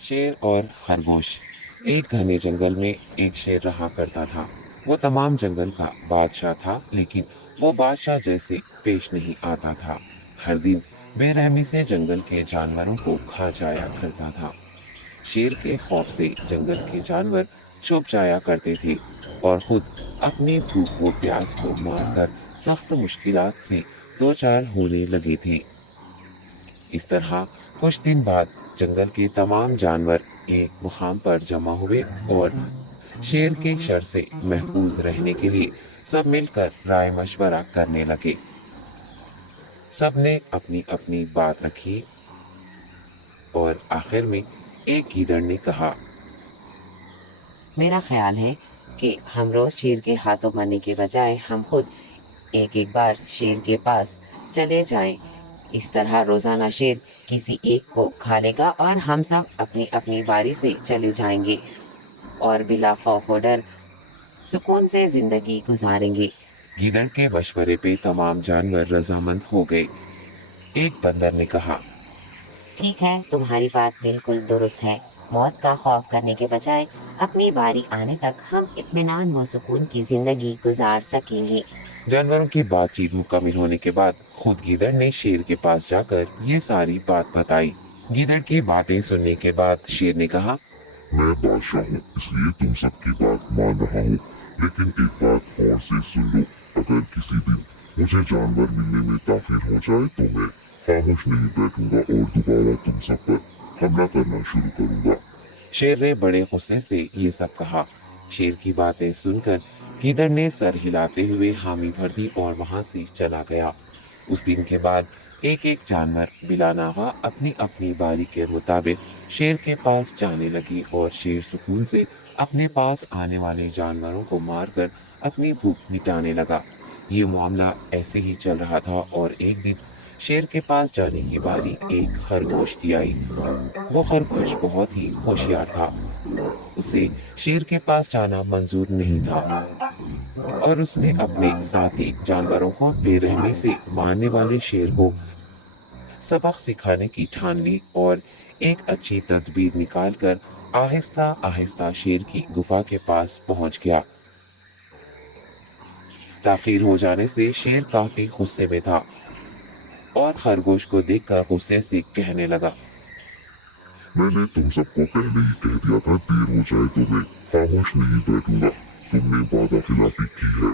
शेर और खरगोश। एक घने जंगल में एक शेर रहा करता था। वो तमाम जंगल का बादशाह था, लेकिन वो बादशाह जैसे पेश नहीं आता था। हर दिन बेरहमी से जंगल के जानवरों को खा जाया करता था। शेर के खौफ से जंगल के जानवर छुप जाया करते थे और खुद अपनी भूख व प्यास को मारकर सख्त मुश्किलात से दो चार होने लगे थे। इस तरह कुछ दिन बाद जंगल के तमाम जानवर एक मुकाम पर जमा हुए और शेर के शर से महफूज रहने के लिए सब मिलकर राय मशवरा करने लगे। सबने अपनी अपनी बात रखी और आखिर में एक गीदड़ ने कहा, मेरा ख्याल है कि हम रोज शेर के हाथों मरने के बजाय हम खुद एक एक बार शेर के पास चले जाएं। इस तरह रोजाना शेर किसी एक को खा लेगा और हम सब अपनी अपनी बारी से चले जाएंगे और बिला खौफ व डर सुकून से जिंदगी गुजारेंगे। गीदड़ के मशवरे पे तमाम जानवर रजामंद हो गए। एक बंदर ने कहा, ठीक है, तुम्हारी बात बिल्कुल दुरुस्त है। मौत का खौफ करने के बजाय अपनी बारी आने तक हम इत्मीनान व सुकून की जिंदगी गुजार सकेंगे। जानवरों की बातचीत मुकम्मल होने के बाद खुद गीदड़ ने शेर के पास जाकर ये सारी बात बताई। गीदड़ की बातें सुनने के बाद शेर ने कहा, मैं बादशाह हूँ, इसलिए तुम सबकी बात मान रहा हूँ, लेकिन एक बात और से सुन लो। अगर किसी दिन मुझे जानवर मिलने में ताखिर हो जाए तो मैं खामोश नहीं बैठूंगा और दोबारा तुम सब पर हमला करना शुरू करूंगा। शेर ने बड़े गुस्से से ये सब कहा। शेर की बातें सुनकर गीदड़ ने सर हिलाते हुए हामी भर दी और वहां से चला गया। उस दिन के बाद एक एक जानवर बिलानावा अपनी अपनी बारी के मुताबिक शेर के पास जाने लगी और शेर सुकून से अपने पास आने वाले जानवरों को मारकर अपनी भूख मिटाने लगा। ये मामला ऐसे ही चल रहा था और एक दिन शेर के पास जाने की बारी एक खरगोश की आई। वो खरगोश बहुत ही होशियार था। उसे शेर के पास जाना मंजूर नहीं था और उसने अपने साथी जानवरों को बेरहमी से मारने वाले शेर को सबक सिखाने की ठान ली और एक अच्छी तदबीर निकालकर आहिस्ता आहिस्ता शेर की गुफा के पास पहुंच गया। ताखीर हो जाने से शेर काफी गुस्से में था और खरगोश को देखकर गुस्से से कहने लगा, मैंने तुम सबको पहले ही कह दिया था, देर हो जाए तो मैं खामोश नहीं बैठूंगा। तुमने वादा खिलाफी की है,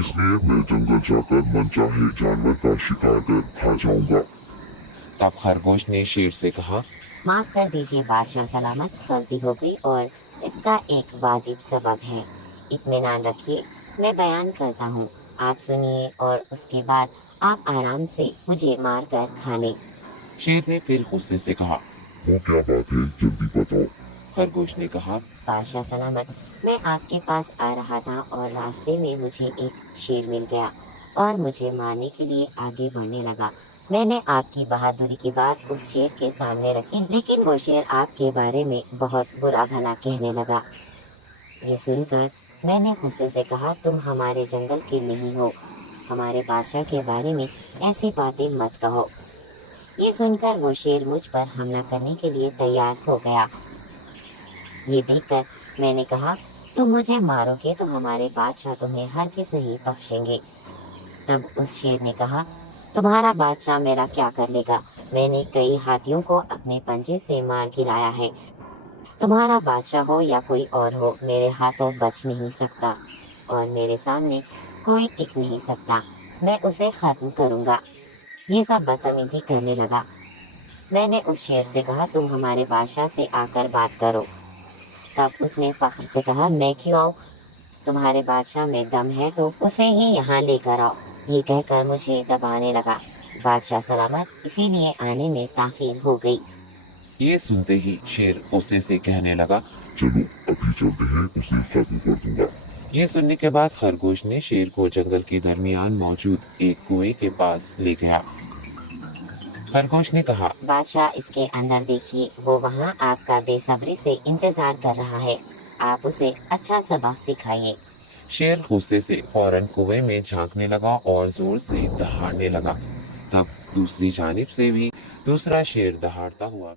इसलिए मैं जंगल जाकर मनचाहे जानवर का शिकार कर खा जाऊंगा। तब खरगोश ने शेर से कहा, माफ कर दीजिए बादशाह सलामत, गलती हो गई और इसका एक वाजिब सबब है। इत्मीनान रखिए, मैं बयान करता हूँ, आप सुनिए और उसके बाद आप आराम से मुझे मार कर खा लें। शेर ने फिर गुस्से से कहा। वो क्या बात है, जल्दी बताओ। खरगोश ने कहा, बादशाह सलामत, मैं आपके पास आ रहा था और रास्ते में मुझे एक शेर मिल गया और मुझे मारने के लिए आगे बढ़ने लगा। मैंने आपकी बहादुरी की बात उस शेर के सामने रखी, लेकिन वो शेर आपके बारे में बहुत बुरा भला कहने लगा। ये सुनकर मैंने गुस्से से कहा, तुम हमारे जंगल के नहीं हो, हमारे बादशाह के बारे में ऐसी बातें मत कहो। ये सुनकर वो शेर मुझ पर हमला करने के लिए तैयार हो गया। ये देखकर मैंने कहा, तुम मुझे मारोगे तो हमारे बादशाह तुम्हें हरगिज़ नहीं बख्शेंगे। तब उस शेर ने कहा, तुम्हारा बादशाह मेरा क्या कर लेगा? मैंने कई हाथियों को अपने पंजे से मार गिराया है। तुम्हारा बादशाह हो या कोई और हो, मेरे हाथों बच नहीं सकता और मेरे सामने कोई टिक नहीं सकता। मैं उसे खत्म करूंगा। ये सब बदतमीजी करने लगा। मैंने उस शेर से कहा, तुम हमारे बादशाह से आकर बात करो। तब उसने फख्र से कहा, मैं क्यों आऊँ? तुम्हारे बादशाह में दम है तो उसे ही यहाँ लेकर आओ। ये कहकर मुझे दबाने लगा। बादशाह सलामत, इसीलिए आने में ताखीर हो गई। ये सुनते ही शेर गुस्से से कहने लगा, चलो अभी चलते हैं, उसे खत्म कर दूंगा। ये सुनने के बाद खरगोश ने शेर को जंगल के दरमियान मौजूद एक कुएं के पास ले गया। खरगोश ने कहा, बादशाह, इसके अंदर देखिए, वो वहाँ आपका बेसब्री से इंतजार कर रहा है। आप उसे अच्छा सबक सिखाइए। शेर गुस्से से फौरन कुएं में झांकने लगा और जोर से दहाड़ने लगा। तब दूसरी जानिब से भी दूसरा शेर दहाड़ता हुआ